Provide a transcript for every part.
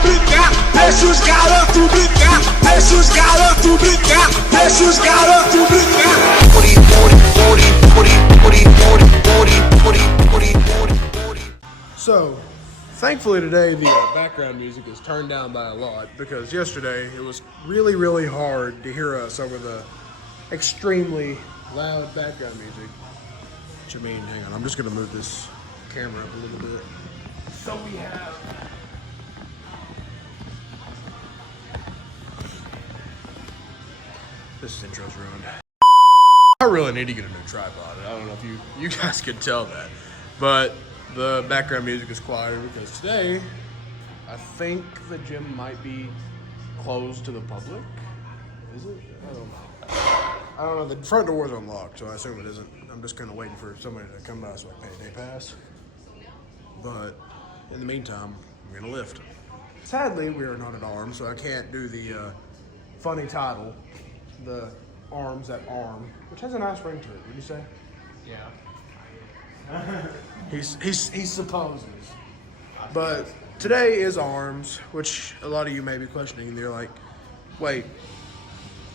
brincar, deixa os garotos brincar, deixa os garotos brincar, deixa os garotos brincar. So, thankfully today the background music is turned down by a lot because yesterday it was really, really hard to hear us over the extremely loud background music. Which I mean, hang on, I'm just gonna move this camera up a little bit. So we have this intro's ruined. I really need to get a new tripod. I don't know if you guys could tell that, but the background music is quieter because today I think the gym might be closed to the public. Is it? I don't know. The front door is unlocked, so I assume it isn't. I'm just kind of waiting for somebody to come by so I can pay a day pass. But in the meantime, I'm gonna lift. Sadly, we are not at arms, so I can't do the funny title, the arms at arm, which has a nice ring to it. Would you say? Yeah. He supposes. But today is arms, which a lot of you may be questioning. They're like, wait,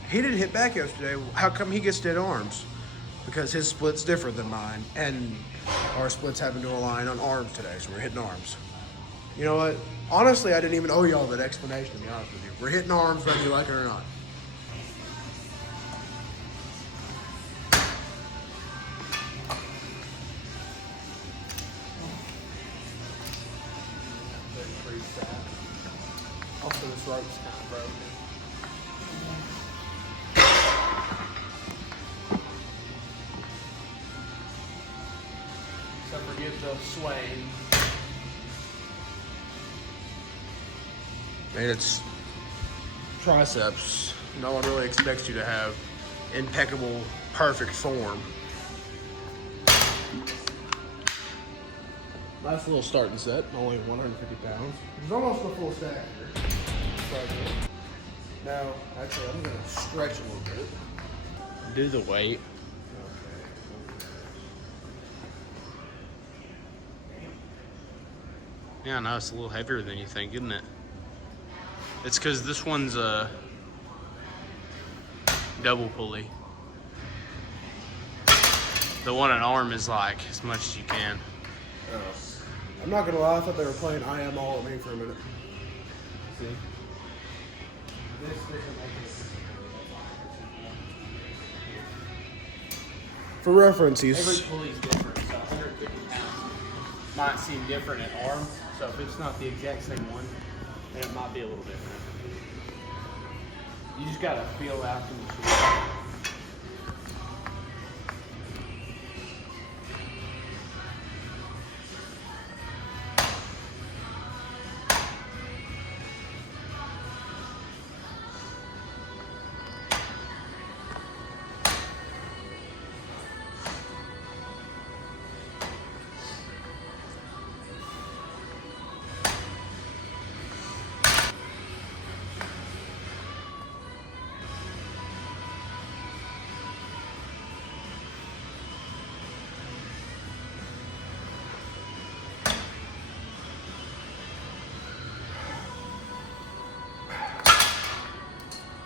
he didn't hit back yesterday. How come he gets dead arms? Because his split's different than mine, and our splits happen to align on arms today, so we're hitting arms. You know what? Honestly, I didn't even owe y'all that explanation, to be honest with you. We're hitting arms whether you like it or not. Also, this rope's kind of broken. So forgive the swaying. I mean, it's triceps. No one really expects you to have impeccable, perfect form. Nice little starting set, only 150 pounds. It's almost a full stack here. Now, actually, I'm gonna stretch a little bit. Do the weight. Yeah, no, it's a little heavier than you think, isn't it? It's because this one's a double pulley. The one at arm is like as much as you can. I'm not gonna lie, I thought they were playing I Am All at me for a minute. See? This doesn't make it. For reference, Every pulley's different, so 150 pounds might seem different at arm. So if it's not the exact same one, then it might be a little different. You just gotta feel out the machine.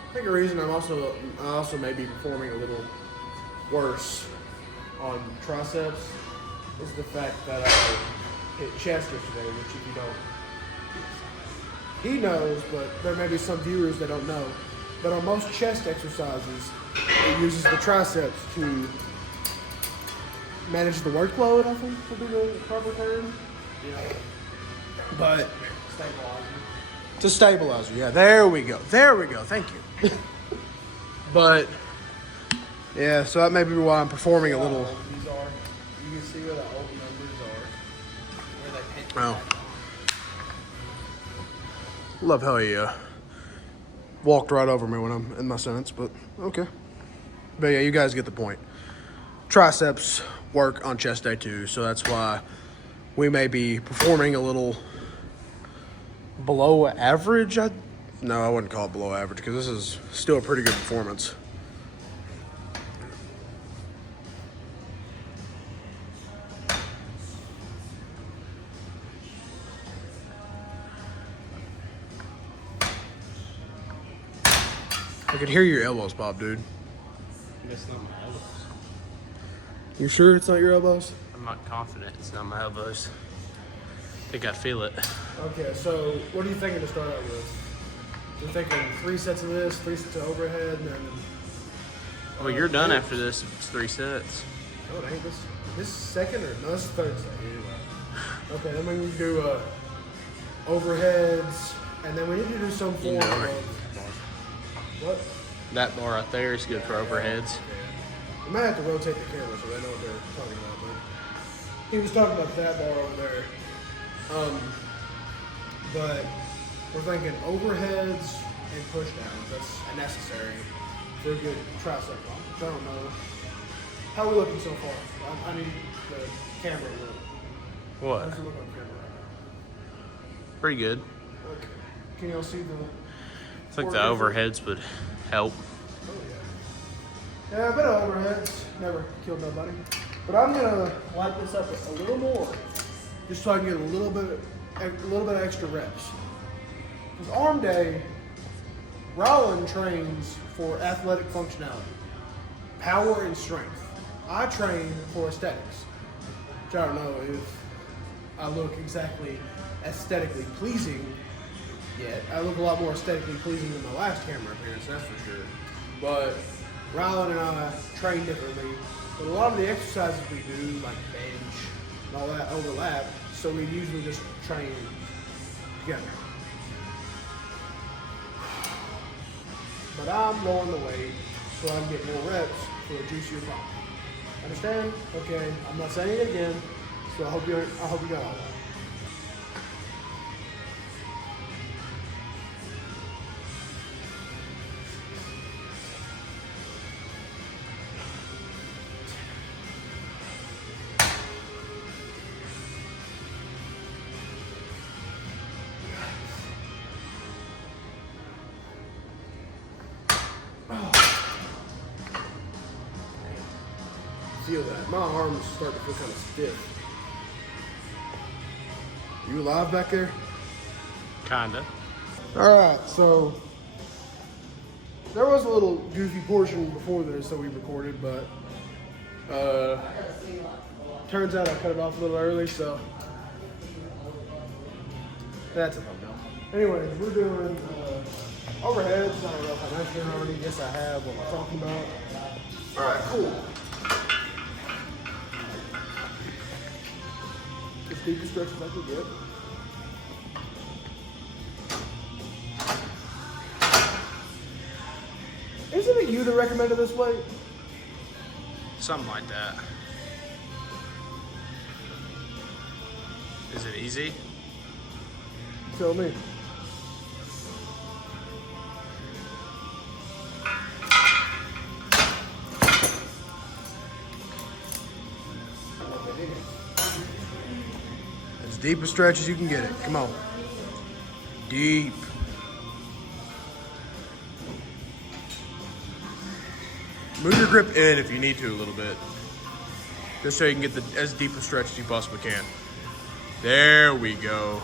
I think a reason I also may be performing a little worse on triceps is the fact that I hit chest yesterday, which if you don't, he knows, but there may be some viewers that don't know that on most chest exercises, it uses the triceps to manage the workload, I think would be the proper term. Yeah. But Stabilizer. to stabilize you, yeah, there we go, thank you. But yeah, so that may be why I'm performing a little. These are. You can see where the old numbers are. Where they hit. Oh. Love how he walked right over me when I'm in my sentence, but okay. But yeah, you guys get the point. Triceps work on chest day too, so that's why we may be performing a little below average. No, I wouldn't call it below average because this is still a pretty good performance. I could hear your elbows pop, dude. It's not my elbows. You sure it's not your elbows? I'm not confident it's not my elbows. I think I feel it. Okay, so what are you thinking to start out with? You're thinking 3 sets of this, 3 sets of overhead, and then... Well, you're done after this. It's 3 sets. No, it ain't. This is second or... No, this is third set. Okay, then we need to do overheads, and then we need to do some form of... What? That bar right there is good for overheads. We might have to rotate the camera so they know what they're talking about. But he was talking about that bar over there. But we're thinking overheads and pushdowns. That's necessary for a good tricep lock. I don't know. How are we looking so far? I need the camera look. What? How's it look on camera? Pretty good. Okay. Can y'all see the... I think the overheads would help. Oh, yeah. Yeah, a bit of overheads. Never killed nobody. But I'm going to light this up a little more. Just so I can get a little bit extra reps. Because arm day, Rollin trains for athletic functionality, power and strength. I train for aesthetics, which I don't know if I look exactly aesthetically pleasing yet. I look a lot more aesthetically pleasing than my last camera appearance, that's for sure. But Rollin and I train differently. But a lot of the exercises we do, like bench and all that, overlap. So we usually just train together. But I'm lowering the weight so I can get more reps for a juicier pop. Understand? Okay, I'm not saying it again, so I hope you got all that. Feel that. My arms start to feel kind of stiff. You alive back there? Kinda. Alright, so there was a little goofy portion before this that we recorded, but turns out I cut it off a little early, so that's a thumbnail. Anyways, we're doing overheads. I don't know if I mentioned it already. Yes, I have. What am I talking about? Alright, cool. As deep a stretch as I can get. Isn't it you that recommended this weight? Something like that. Is it easy? Tell me. As deep a stretch as you can get it. Come on. Deep. Move your grip in if you need to a little bit. Just so you can get as deep a stretch as you possibly can. There we go.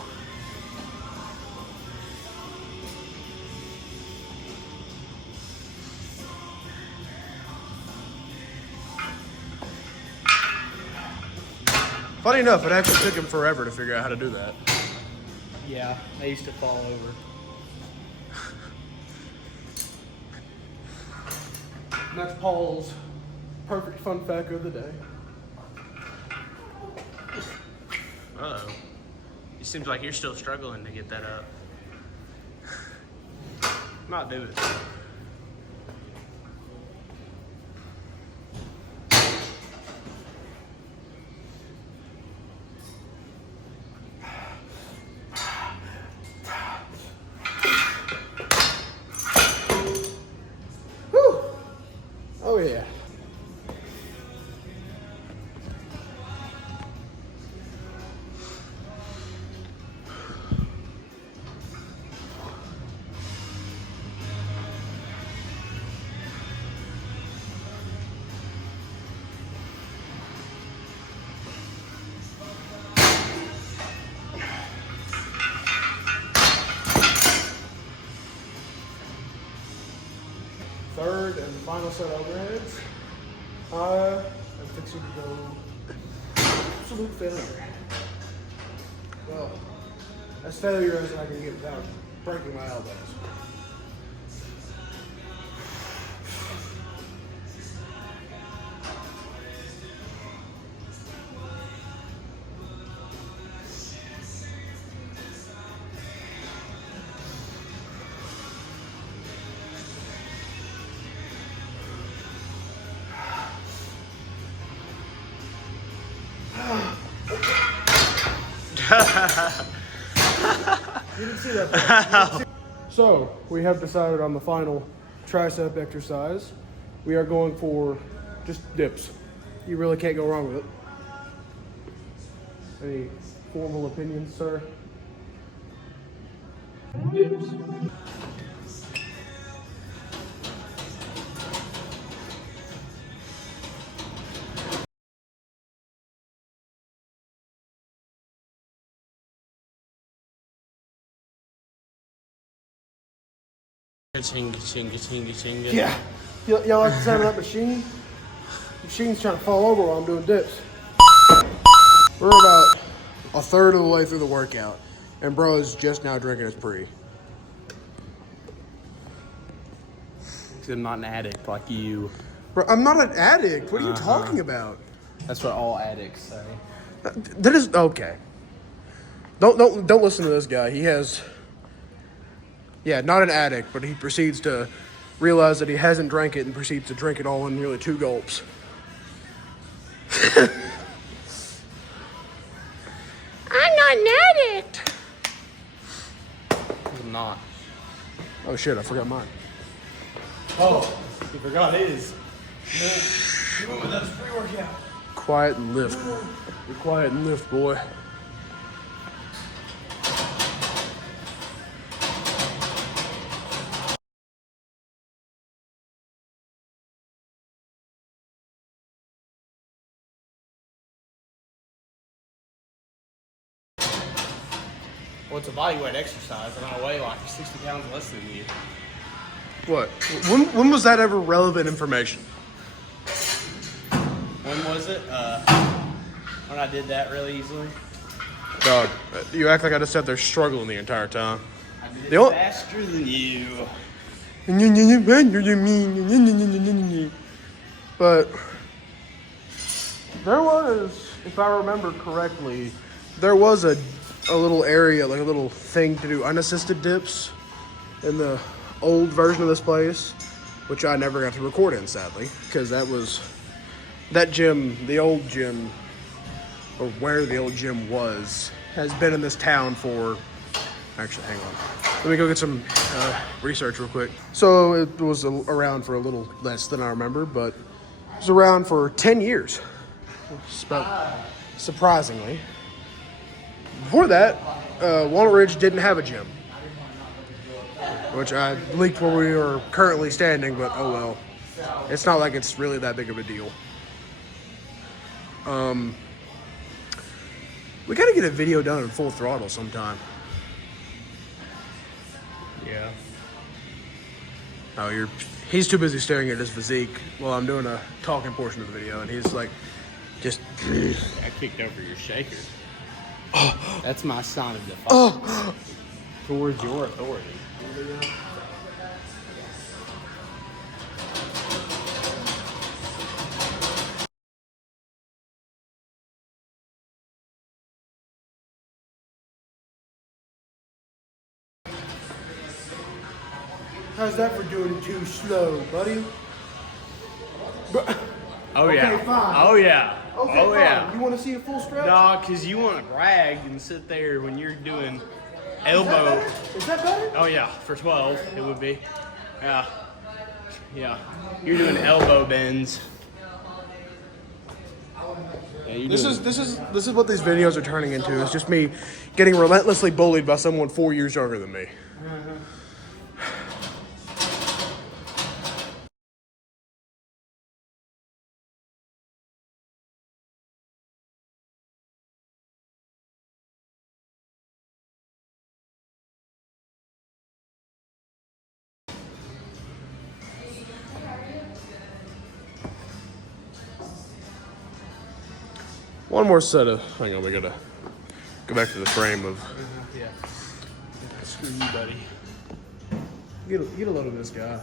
Funny enough, it actually took him forever to figure out how to do that. Yeah, I used to fall over. And that's Paul's perfect fun fact of the day. Uh-oh. It seems like you're still struggling to get that up. Not do it. Whew. Oh yeah. third and final set of overheads. I'm fixing to go absolute failure. Well, as failure as I can get without breaking my elbows. You didn't see that. So, we have decided on the final tricep exercise. We are going for just dips. You really can't go wrong with it. Any formal opinions, sir? Dips. Yeah. Y'all like the sound of that machine? The machine's trying to fall over while I'm doing dips. We're about a third of the way through the workout, and bro is just now drinking his pre. I'm not an addict like you. Bro, I'm not an addict. What are you talking about? That's what all addicts say. That is okay. Don't listen to this guy. He has, not an addict, but he proceeds to realize that he hasn't drank it and proceeds to drink it all in nearly 2 gulps. I'm not an addict. I'm not. Oh shit! I forgot mine. Oh, you forgot his. That's pre-workout. Quiet and lift. Be quiet and lift, boy. Well, it's a bodyweight exercise, and I weigh like 60 pounds less than you. What? When was that ever relevant information? When was it? When I did that really easily. Dog, you act like I just sat there struggling the entire time. I did it faster than you. But there was, if I remember correctly, there was a little area, like a little thing to do unassisted dips in the old version of this place, which I never got to record in, sadly, because that gym, the old gym, or where the old gym was, has been in this town for, actually, hang on. Let me go get some research real quick. So it was around for a little less than I remember, but it was around for 10 years, surprisingly. Before that, Walnut Ridge didn't have a gym, which I leaked where we are currently standing, but oh well. It's not like it's really that big of a deal. We gotta get a video done in Full Throttle sometime. Yeah. Oh, he's too busy staring at his physique while I'm doing a talking portion of the video, and he's like, just. I kicked over your shaker. That's my sign of defiance towards your authority. How's that for doing too slow, buddy? Oh Okay, yeah. fine. Oh yeah. Okay, Oh fine. yeah. You want to see a full stretch? No, because you want to brag and sit there when you're doing elbow. Is that better? Oh yeah, for 12 it would be. Yeah. Yeah. You're doing elbow bends. Yeah, This is what these videos are turning into. It's just me getting relentlessly bullied by someone 4 years younger than me. One more set of. Hang on, we gotta go back to the frame of. Yeah. Screw you, buddy. Get a load of this guy.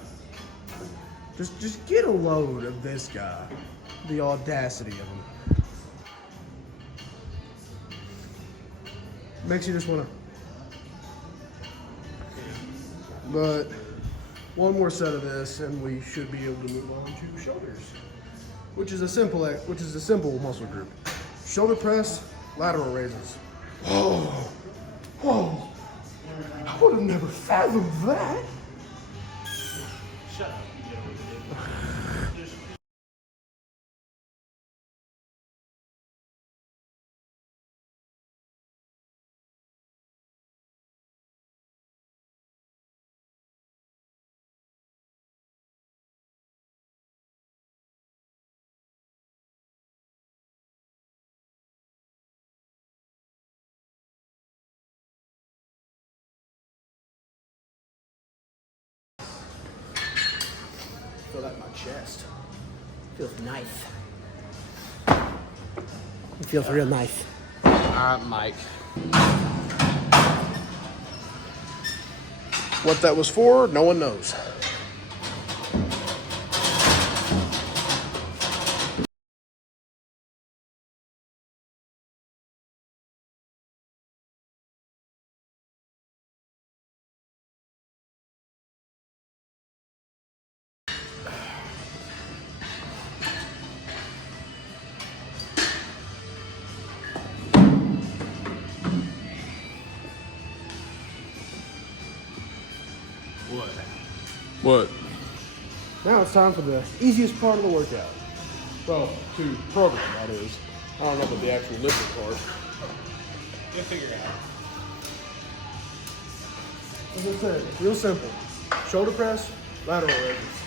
Just get a load of this guy. The audacity of him. Makes you just wanna. But one more set of this, and we should be able to move on to shoulders, which is a simple muscle group. Shoulder press, lateral raises. Whoa! I would have never fathomed that. Shut up. You get what you did. Feel that in my chest. Feels nice. It feels real nice. Alright, Mike. What that was for, no one knows. What? Now it's time for the easiest part of the workout. Well, to program, that is. I don't know about the actual lifting part. You'll figure it out. As I said, real simple. Shoulder press, lateral raises.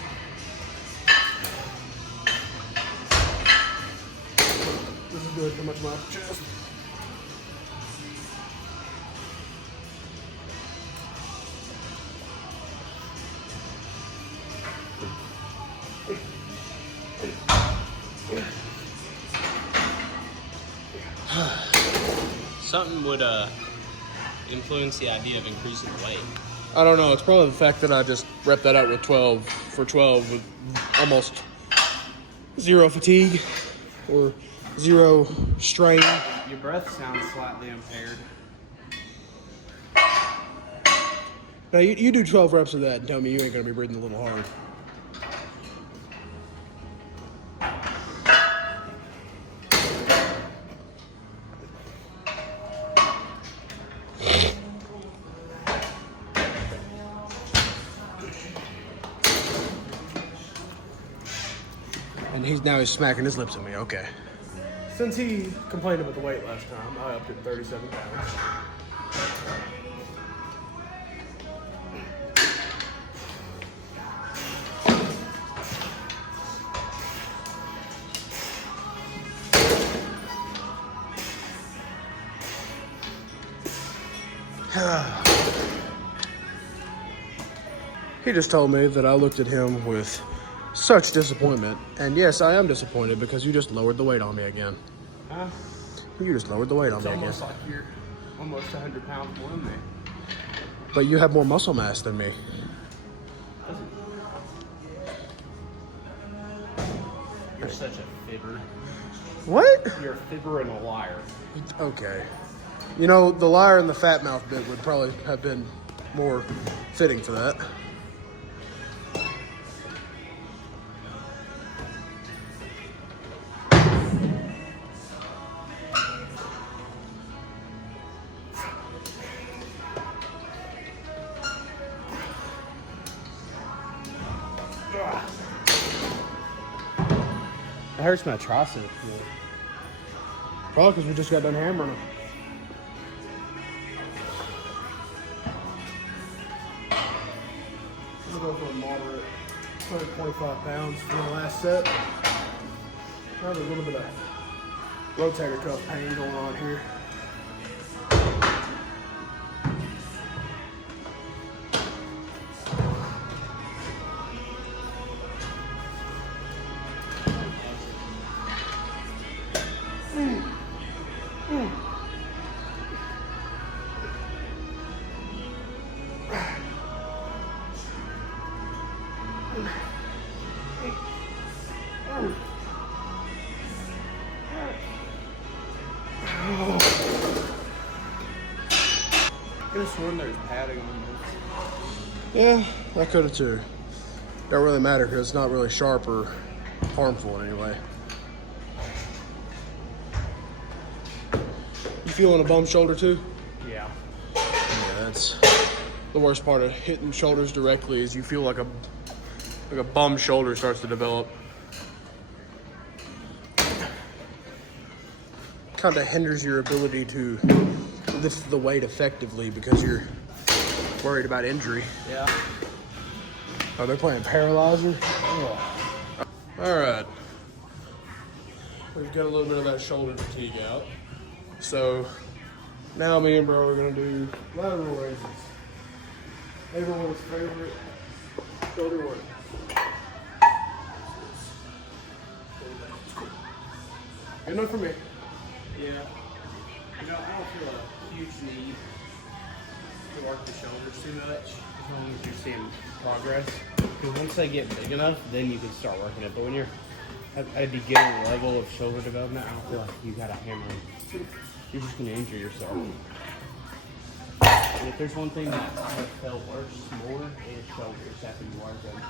This is good for much of my chest. Something would influence the idea of increasing the weight. I don't know. It's probably the fact that I just repped that out with 12 for 12 with almost zero fatigue or zero strain. Your breath sounds slightly impaired. Now, you do 12 reps of that and tell me you ain't going to be breathing a little hard. And he's smacking his lips at me. Okay. Since he complained about the weight last time, I upped it 37 pounds. He just told me that I looked at him with such disappointment. And yes, I am disappointed because you just lowered the weight on me again. Huh? You just lowered the weight on It's me again. almost like you're almost 100 pounds more than me. But you have more muscle mass than me. You're such a fibber. What? You're a fibber and a liar. Okay. You know, the liar and the fat mouth bit would probably have been more fitting for that. It hurts my triceps. Probably because we just got done hammering them. I'm gonna go for a moderate 125 pounds for the last set. Now there's a little bit of rotator cuff pain going on here. sworn there's padding on this. Yeah, that could have too. Don't really matter because it's not really sharp or harmful in any way. You feeling a bum shoulder too? Yeah. Yeah, that's the worst part of hitting shoulders directly is you feel like a bum shoulder starts to develop. Kind of hinders your ability to lift the weight effectively because you're worried about injury. Yeah. Oh, they're playing Paralyzer? Oh. All right. We've got a little bit of that shoulder fatigue out. So now me and bro are going to do lateral raises. Everyone's favorite shoulder work. Good enough for me. Yeah. You know, I don't feel a huge need to work the shoulders too much as long as you're seeing progress. Because once they get big enough, then you can start working it. But when you're at a beginner level of shoulder development, I don't feel like you gotta hammer them. You're just gonna injure yourself. And if there's one thing that I've felt worse more, is shoulders after you work them.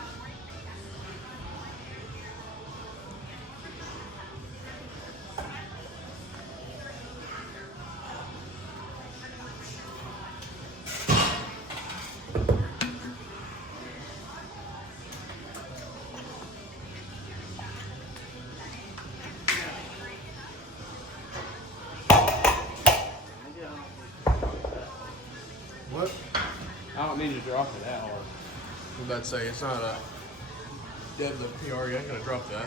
What? I don't mean to drop it that hard. I was about to say, it's not a deadlift PR. You ain't going to drop that.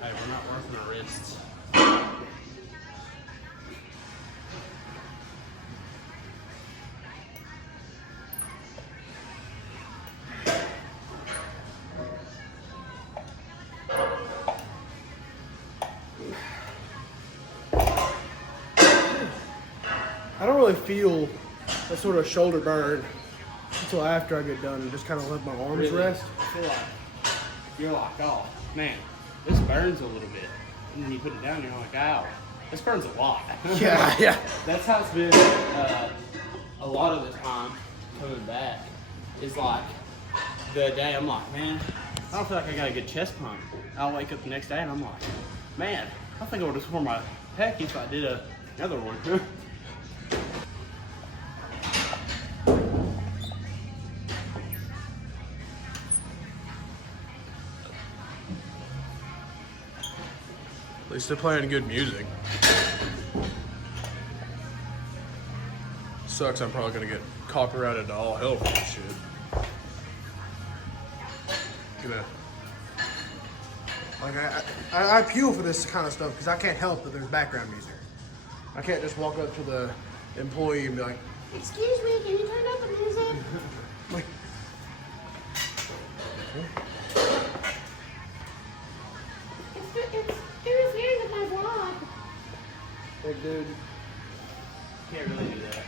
Hey, we're not working our wrists. I don't really feel a sort of shoulder burn until after I get done and just kind of let my arms Really? rest. I feel like you're like, oh, man, this burns a little bit. And then you put it down and you're like, ow, this burns a lot. Yeah. That's how it's been a lot of the time coming back. Is like the day I'm like, man, I don't feel like I got a good chest pump. I'll wake up the next day and I'm like, man, I think I would have tore my pec if I did another one. At least they're playing good music. Sucks, I'm probably going to get copyrighted to all hell for this shit. I appeal for this kind of stuff because I can't help that there's background music. I can't just walk up to the employee and be like, Excuse me, can you turn up the music? like, It's interfering with my vlog. hey dude. Can't really do that.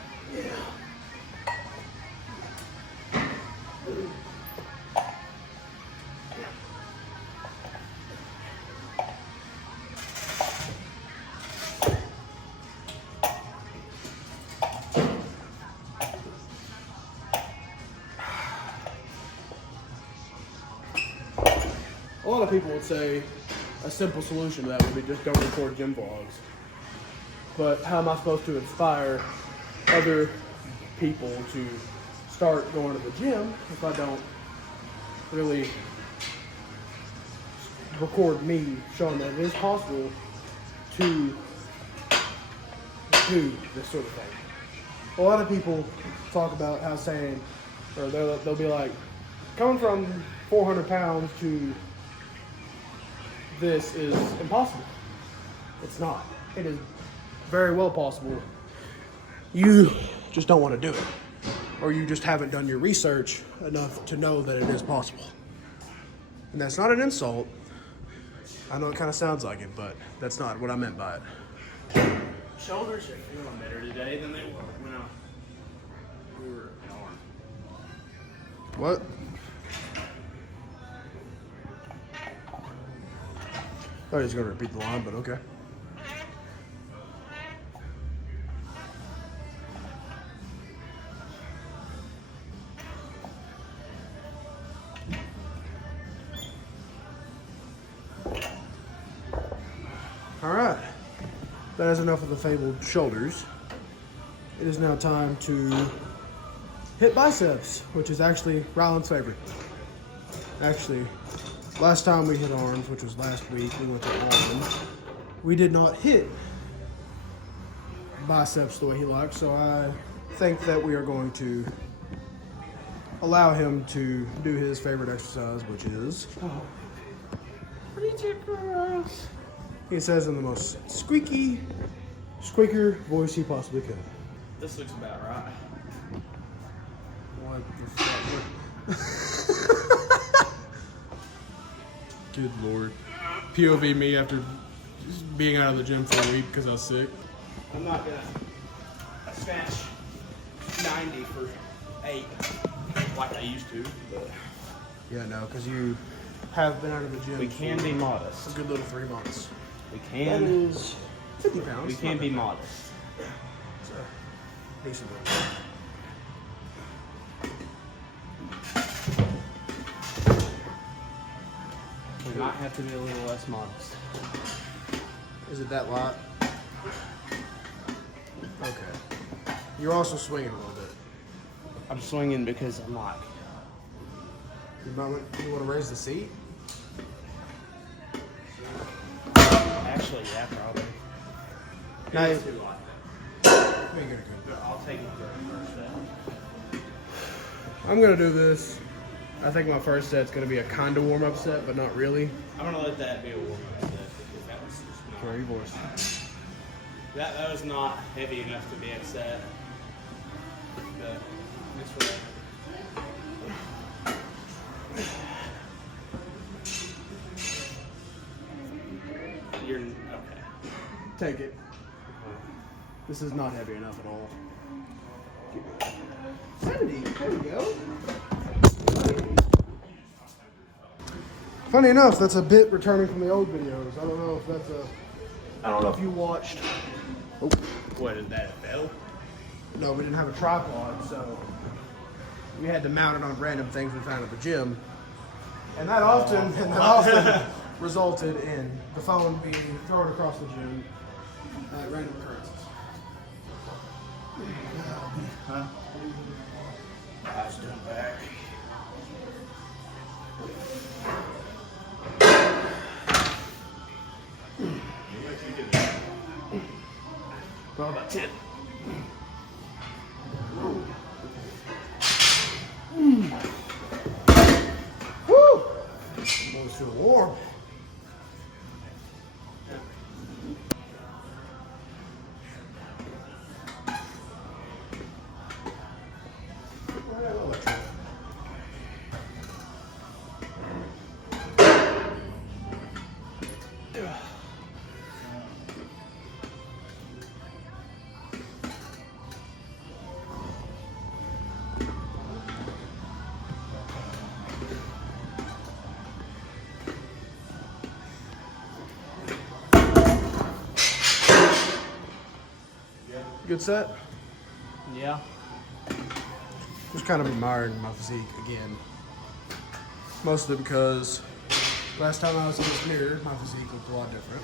A lot of people would say a simple solution to that would be just don't record gym vlogs. But how am I supposed to inspire other people to start going to the gym if I don't really record me showing that it is possible to do this sort of thing? A lot of people talk about how saying, or they'll be like, coming from 400 pounds to this is impossible. It's not. It is very well possible. You just don't want to do it. Or you just haven't done your research enough to know that it is possible. And that's not an insult. I know it kind of sounds like it, but that's not what I meant by it. Shoulders are feeling better today than they were when we were in arm. What? thought he was going to repeat the line, but okay. All right, that is enough of the fabled shoulders. It is now time to hit biceps, which is actually Ryland's favorite. Actually, last time we hit arms, which was last week, we went to arms. We did not hit biceps the way he liked, so I think that we are going to allow him to do his favorite exercise, which is he says in the most squeaker voice he possibly could. This looks about right. What the fuck? Good lord. POV me after just being out of the gym for a week because I was sick. I'm not gonna snatch 90 for 8 like I used to, but Yeah, no, because you have been out of the gym we can for be modest. a good little 3 months. We That can. is 50 pounds. We can be modest. It's a decent little. We might have to be a little less modest. Is it that lot? Okay. You're also swinging a little bit. I'm swinging because I'm like, You want to raise the seat? actually, yeah, probably. No, It's too like that. we ain't gonna go. I'll take it for the first set. I'm gonna do this. I think my first set's gonna be a kind of warm-up set, but not really. I'm gonna let that be a warm-up set because that was just not. Carry your voice. That was not heavy enough to be a set. This way. You're okay. Take it. This is not heavy enough at all. 70. There we go. Funny enough, that's a bit returning from the old videos. I don't know if that's a. I don't know if you watched. What is that? A bell? No, we didn't have a tripod, so we had to mount it on random things we found at the gym, and that often resulted in the phone being thrown across the gym at random occurrences. Huh? I stood back. Well, about 10. Woo! Almost feel warm. Good set. Yeah. Just kind of admiring my physique again. Mostly because last time I was in this mirror, my physique looked a lot different.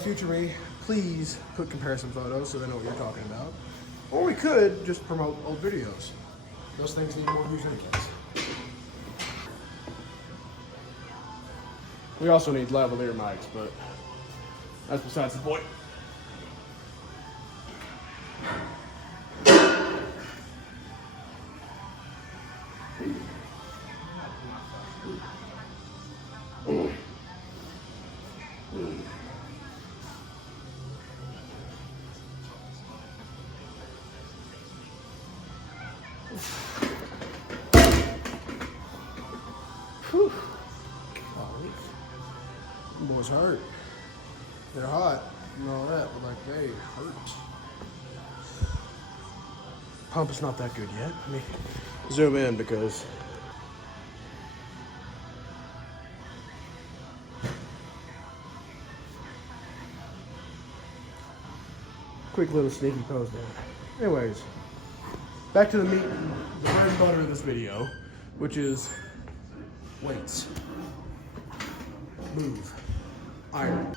Future me, please put comparison photos so they know what you're talking about. Or we could just promote old videos. Those things need more views anyways. We also need lavalier mics, but that's besides the point. Whew. Boys hurt. They're hot and all that, but like they hurt. Pump is not that good yet. Let me zoom in because quick little sneaky pose down. Anyways, back to the meat, the bread and butter of this video, which is weights. Move. Iron.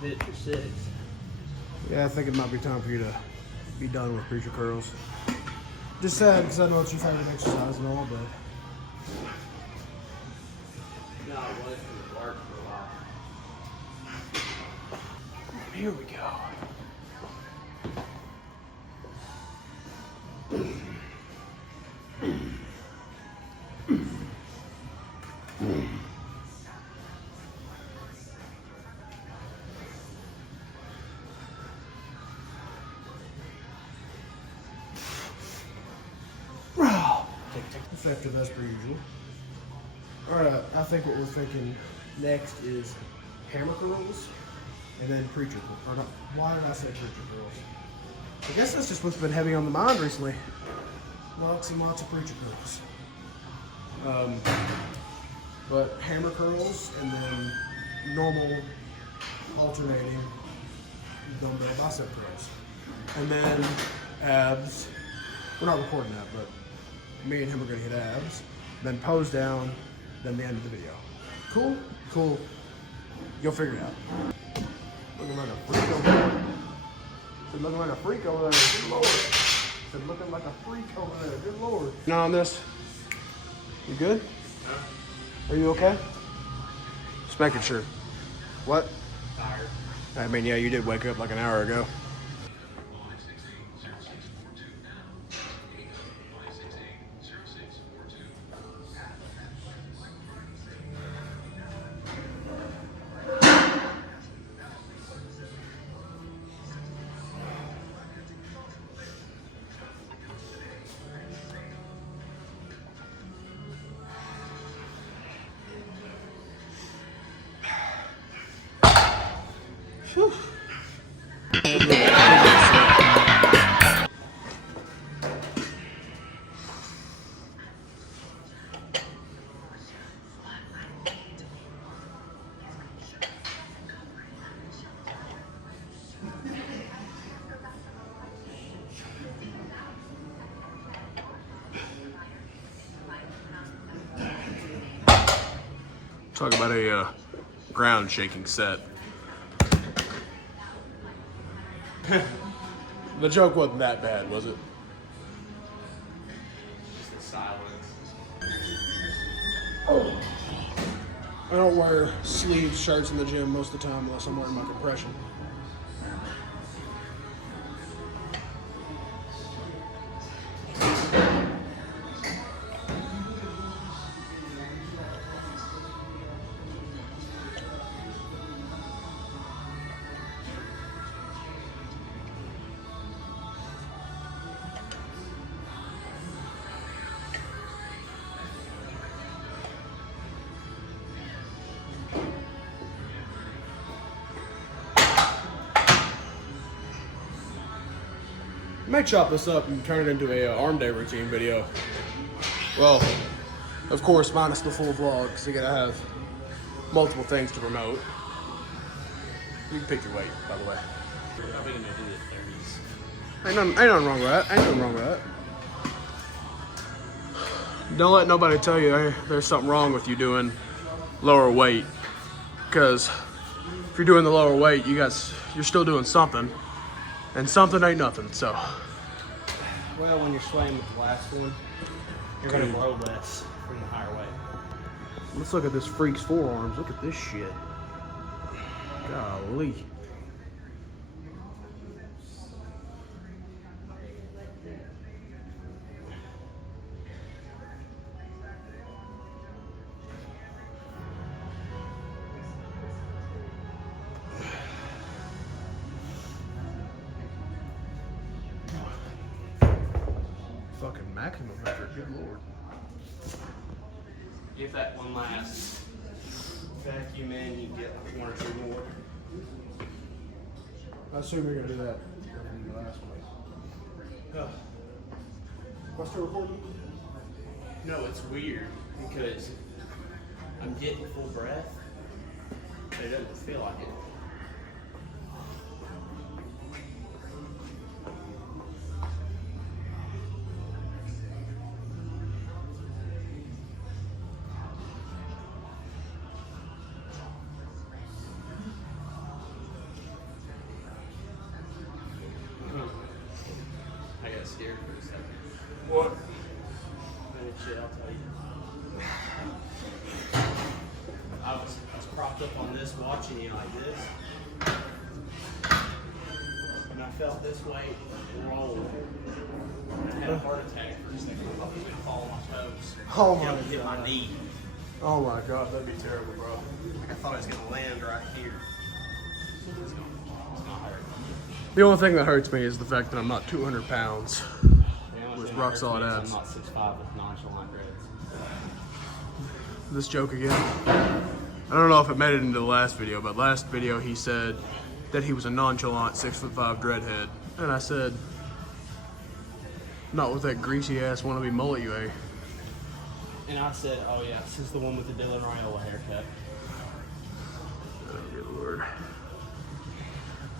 Bit for 6. Yeah, I think it might be time for you to be done with preacher curls. Just sad because I know it's your favorite exercise and all, but No, it was from the park for a while. here we go. Effective as per usual. Alright, I think what we're thinking next is hammer curls and then preacher curls. Or not, why did I say preacher curls? I guess that's just what's been heavy on the mind recently. Lots and lots of preacher curls. But hammer curls and then normal alternating dumbbell bicep curls. And then abs. We're not recording that, but me and him are gonna hit abs, then pose down, then the end of the video. Cool? Cool. You'll figure it out. Looking like a freak over there. Said looking like a freak over there. Good lord. Said looking like a freak over there. Good lord. Now on this. You good? Are you okay? Just making sure. What? Tired. I mean, yeah, you did wake up like an hour ago. Whew. Talk about a ground shaking set. The joke wasn't that bad, was it? Just the silence. I don't wear sleeves shirts in the gym most of the time unless I'm wearing my compression. I may chop this up and turn it into a arm day routine video. Well, of course, minus the full vlog, because you gotta have multiple things to promote. You can pick your weight, by the way. I've been in the 30s. Ain't nothing wrong with that. Ain't nothing wrong with that. Don't let nobody tell you hey, there's something wrong with you doing lower weight. Because if you're doing the lower weight, you're still doing something. And something ain't nothing, so. Well, when you're swaying with the last one, you're going to grow less from the higher weight. Let's look at this freak's forearms. Look at this shit. Golly. fucking maximum effort. Good lord. If that one last vacuum in, you get like 1 or 2 more. I assume you're gonna do that in the last one. Am I still recording? No, it's weird because I'm getting full breath, but it doesn't feel like it. I got scared for a second. What? Shit, I'll tell you. I was propped up on this watching you like this. And I felt this weight roll. And I had a heart attack for a second. I thought it would fall on my toes. Oh You know, my hit my knee. Oh my god, that'd be terrible, bro. Like I thought it was going to land right here. It's not hurt. The only thing that hurts me is the fact that I'm not 200 pounds. The only With thing rock that hurts solid me is abs. I'm not 6'5" with nonchalant dreads. This joke again. I don't know if it made it into the last video, but last video he said that he was a nonchalant 6'5" dreadhead. And I said, not with that greasy ass wannabe mullet you ate. And I said, oh yeah, this is the one with the Dylan Raiola haircut. Oh, good lord.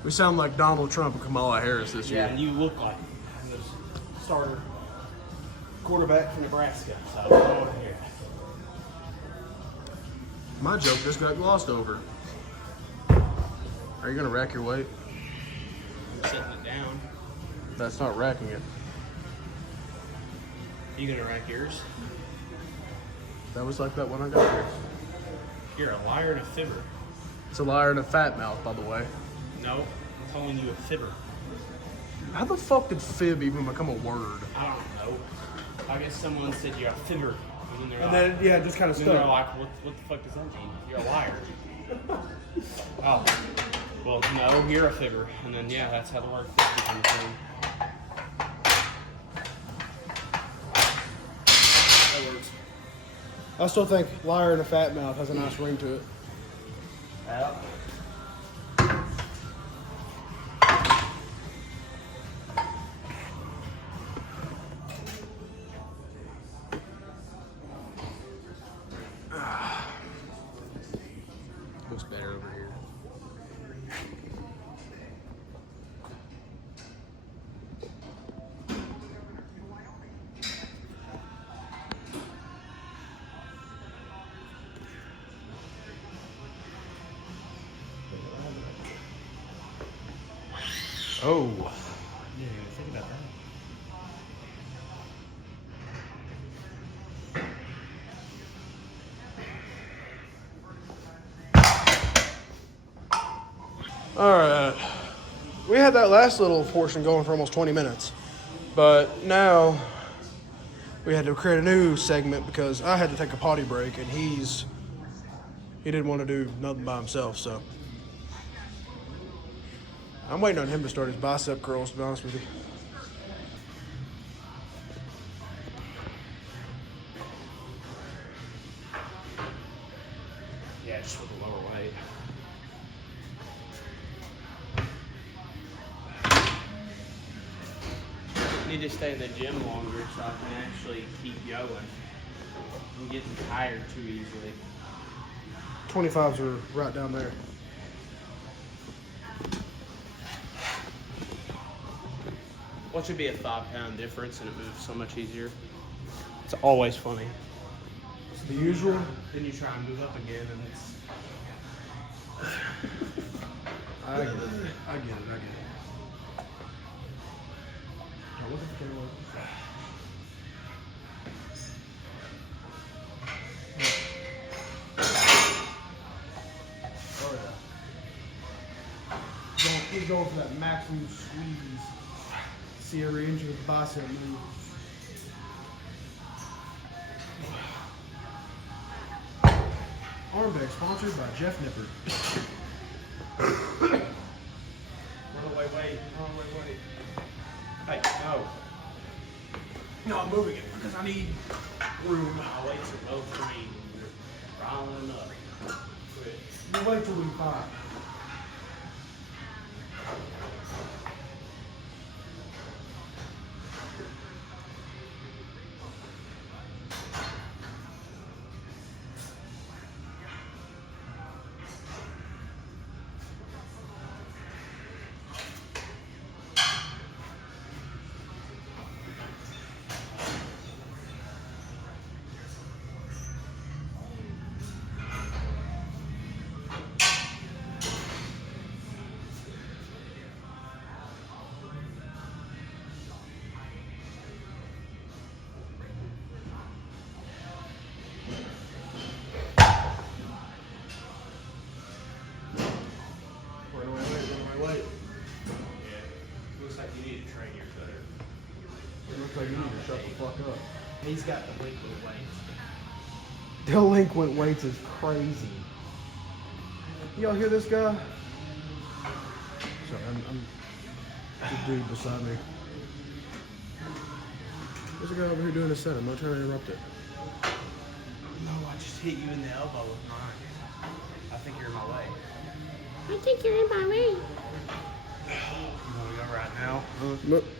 We sound like Donald Trump and Kamala Harris this Yeah, year. and you look like the starter quarterback for Nebraska. So I don't want to hear it. My joke just got glossed over. Are you gonna rack your weight? I'm setting it down. That's not racking it. You gonna rack yours? That was like that when I got here. You're a liar and a fibber. It's a liar and a fat mouth, by the way. No, I'm calling you a fibber. How the fuck did fib even become a word? I don't know. I guess someone said you're a fibber. And then, And then, yeah, it just kind of then they're stuck. like, what the fuck does that mean? You're a liar. Oh. Well, no, you're a fibber. And then, yeah, that's how the word fibber became a thing. That works. I still think liar and a fat mouth has a nice ring to it. Yeah. Looks better over here. Oh. Yeah, think about that. All right. We had that last little portion going for almost 20 minutes. But now we had to create a new segment because I had to take a potty break and he didn't want to do nothing by himself, so. I'm waiting on him to start his bicep curls, to be honest with you. Yeah, just with a lower weight. Need to stay in the gym longer so I can actually keep going. I'm getting tired too easily. 25s are right down there. What should be a 5-pound difference and it moves so much easier? It's always funny. It's the usual. Then you try and move up again and it's... I get it. I get it. Now look at the camera. Oh yeah. He's going for that maximum squeeze. See every inch of the bicep move. Arm bag sponsored by Jeff Nipper. Run away, wait. Hey, no. No, I'm moving it because I need room. My weights are both trained. They're riling up. Quit. The weights will be fine. Wait. Yeah. Looks like you need to train your cutter. It looks like you need to shut the fuck up. He's got the liquid weights. Delinquent weights is crazy. Y'all hear this guy? Sorry, I'm the dude beside me. There's a guy over here doing a set. I'm not trying to interrupt it. No, I just hit you in the elbow with mine. I think you're in my way. I think you're in my way. You want to go right now?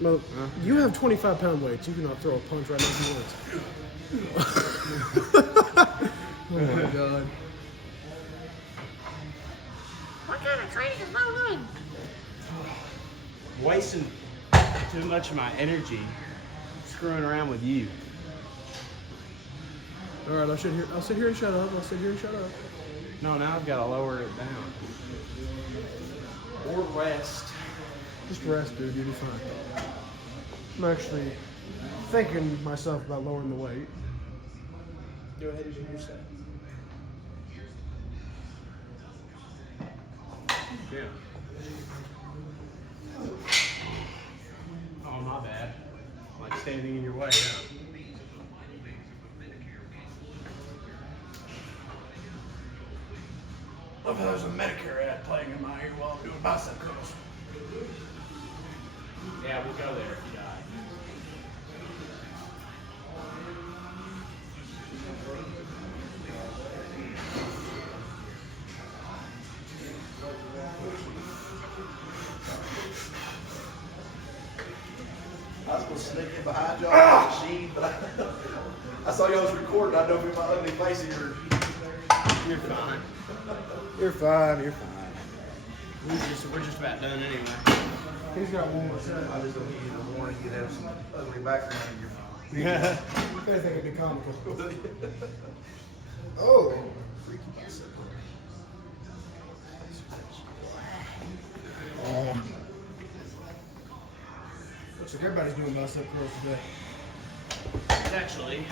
No, you have 25-pound weights. You cannot throw a punch right now if you want. Oh my god. What kind of training is going on? Wasting too much of my energy screwing around with you. All right, I'll sit here and shut up. No, now I've got to lower it down. Or rest. Just rest, dude. You'll be fine. I'm actually thinking myself about lowering the weight. Go ahead and do your set. Yeah. Oh, my bad. Like standing in your way. Yeah. Love how there's a Medicare ad playing in my ear while I'm doing bicep curls. Yeah, we'll go there if you die. I was supposed to sneak in behind y'all on the machine, but I saw y'all was recording. I know if my ugly face of yours. You're fine. You're fine. You're fine. We're just about done anyway. He's got one more set. I just don't give you the warning. You'd have some ugly background in your. Yeah. You better think it'd be comical. Oh. Freaky bicep. Looks like everybody's doing bicep curls today. Actually,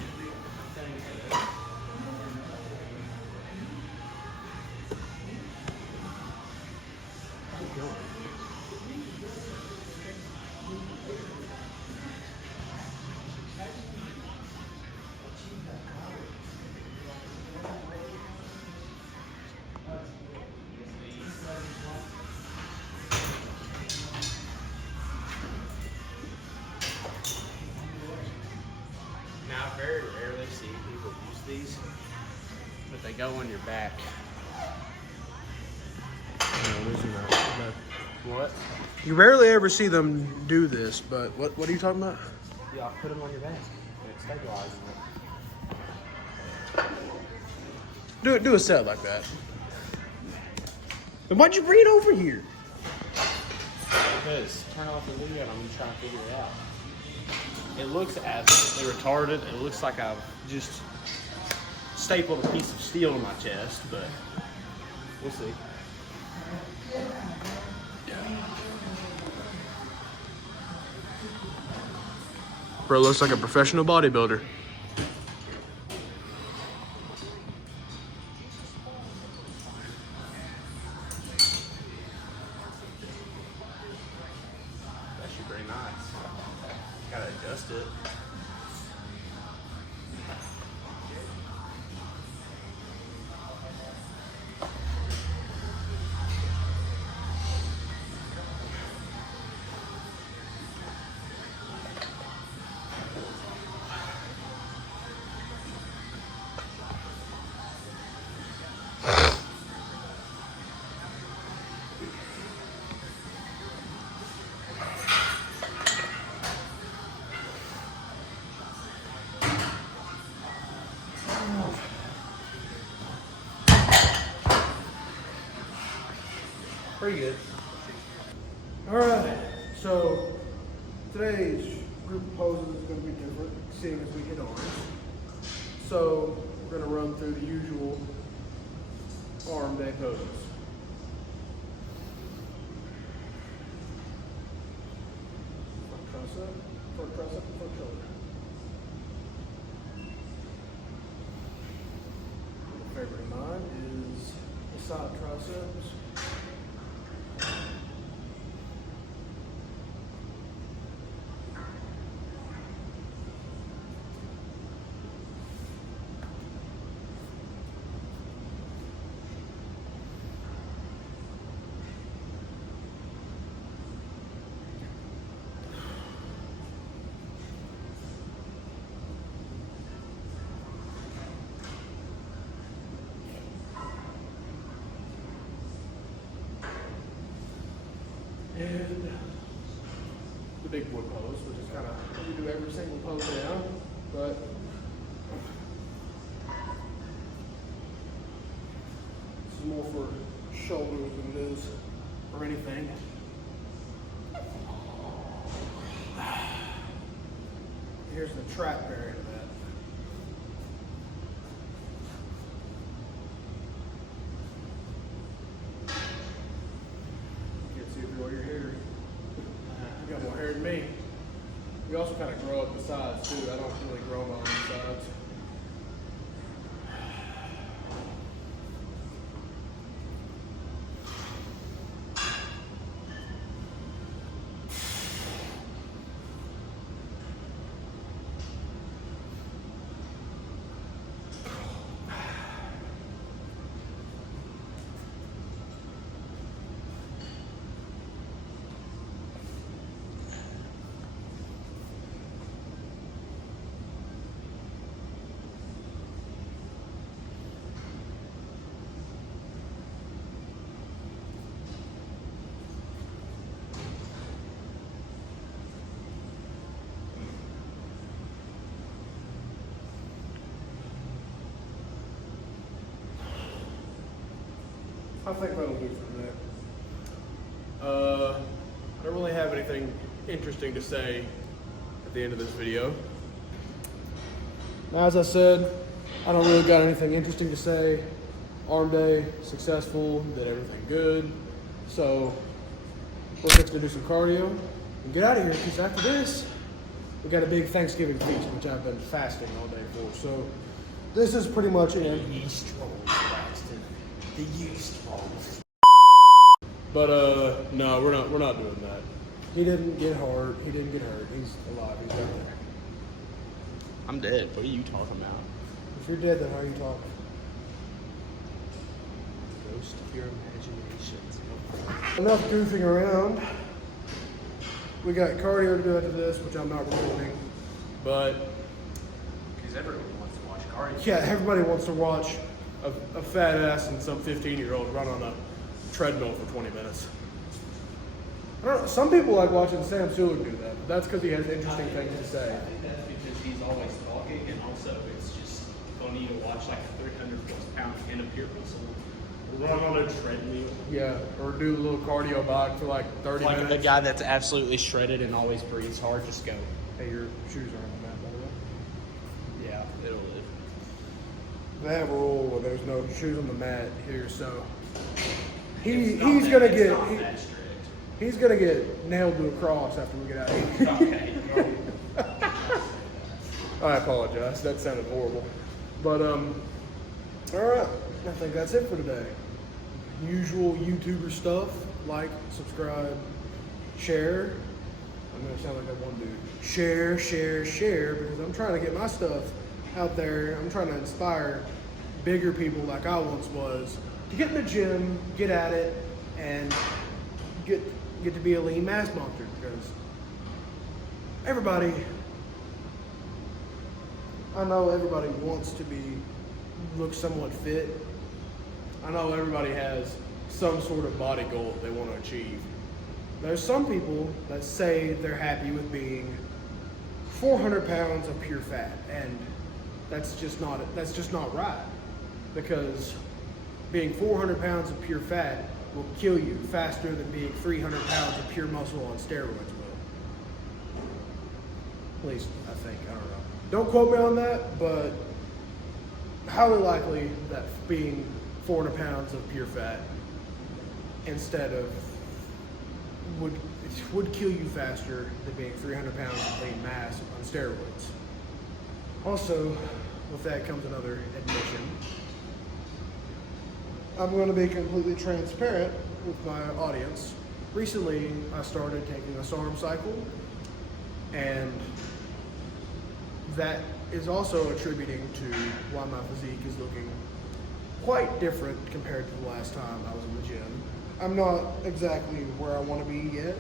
now I very rarely see people use these, but they go on your back. What? You rarely ever see them do this, but what are you talking about? Yeah, put them on your back. It stabilizes it. Do a set like that. Then why'd you bring it over here? Because turn off the video and I'm gonna try to figure it out. It looks absolutely retarded. It looks like I've just stapled a piece of steel to my chest, but we'll see. Bro looks like a professional bodybuilder. Actually pretty nice. Gotta adjust it. pretty good. Alright, so today's group of poses is going to be different, seeing as we hit arms. So we're going to run through the usual arm day poses. Front press up, front shoulder. My favorite of mine is the side triceps. And the big boy pose, which is kind of what we do every single pose now, but this is more for shoulders than it is for anything. Here's the trap variant of that. Your hair. You got more hair than me. We also kind of grow up the sides too. I don't really grow my own sides. I think that'll do for that. I don't really have anything interesting to say at the end of this video. Now, as I said, I don't really got anything interesting to say. Arm day, successful, did everything good. So, we're just gonna do some cardio and get out of here, because after this, we got a big Thanksgiving feast, which I've been fasting all day for. So, this is pretty much it. Yeast rolls, Braxton. The yeast rolls. But no, we're not doing that. He didn't get hurt. He didn't get hurt. He's alive. He's out there. I'm dead. What are you talking about? If you're dead, then how are you talking? Ghost of your imaginations. Enough goofing around. We got cardio to do after this, which I'm not recording. But Because everyone wants to watch cardio. yeah, everybody wants to watch a fat ass and some 15-year-old run on a treadmill for 20 minutes. I don't know. Some people like watching Sam Sulek do that, but that's because he has interesting things to say. I think that's because he's always talking, and also it's just funny to watch like a 300-pound can of pure muscle run on a treadmill. Yeah, or do a little cardio bike for like 30 Like minutes. a guy that's absolutely shredded and always breathes hard, just go. Hey, your shoes are on the mat, by the way. Yeah, it'll live. They have a rule where there's no shoes on the mat here, so It's not he's that- gonna it's get not that strict. he's gonna get nailed to a cross after we get out of here. Okay. I apologize. That sounded horrible. But all right. I think that's it for today. Usual YouTuber stuff. Like, subscribe, share. I'm gonna sound like that one dude. Share, because I'm trying to get my stuff out there. I'm trying to inspire bigger people like I once was to get in the gym, get at it, and get to be a lean mass monster, because everybody, I know everybody wants to look somewhat fit. I know everybody has some sort of body goal that they want to achieve. There's some people that say they're happy with being 400 pounds of pure fat, and that's just not right. Because being 400 pounds of pure fat will kill you faster than being 300 pounds of pure muscle on steroids will. At least, I think. I don't know. Don't quote me on that, but highly likely that being 400 pounds of pure fat instead of would kill you faster than being 300 pounds of lean mass on steroids. Also, with that comes another admission. I'm going to be completely transparent with my audience. Recently, I started taking a SARM cycle, and that is also attributing to why my physique is looking quite different compared to the last time I was in the gym. I'm not exactly where I want to be yet,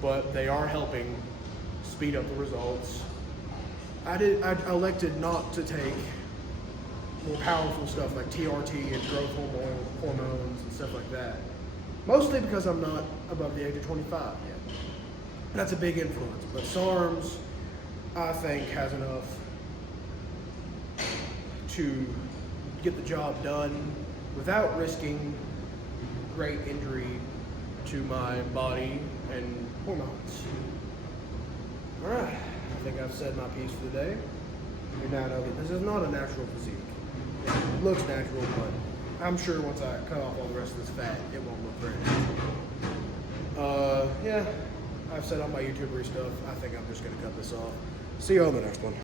but they are helping speed up the results. I elected not to take more powerful stuff like TRT and growth hormones and stuff like that. Mostly because I'm not above the age of 25 yet. That's a big influence. But SARMs, I think, has enough to get the job done without risking great injury to my body and hormones. All right, I think I've said my piece for the day. You now know that this is not a natural physique. It looks natural, but I'm sure once I cut off all the rest of this fat, it won't look very natural. Yeah, I've said all my YouTubery stuff. I think I'm just gonna cut this off. See you on the next one.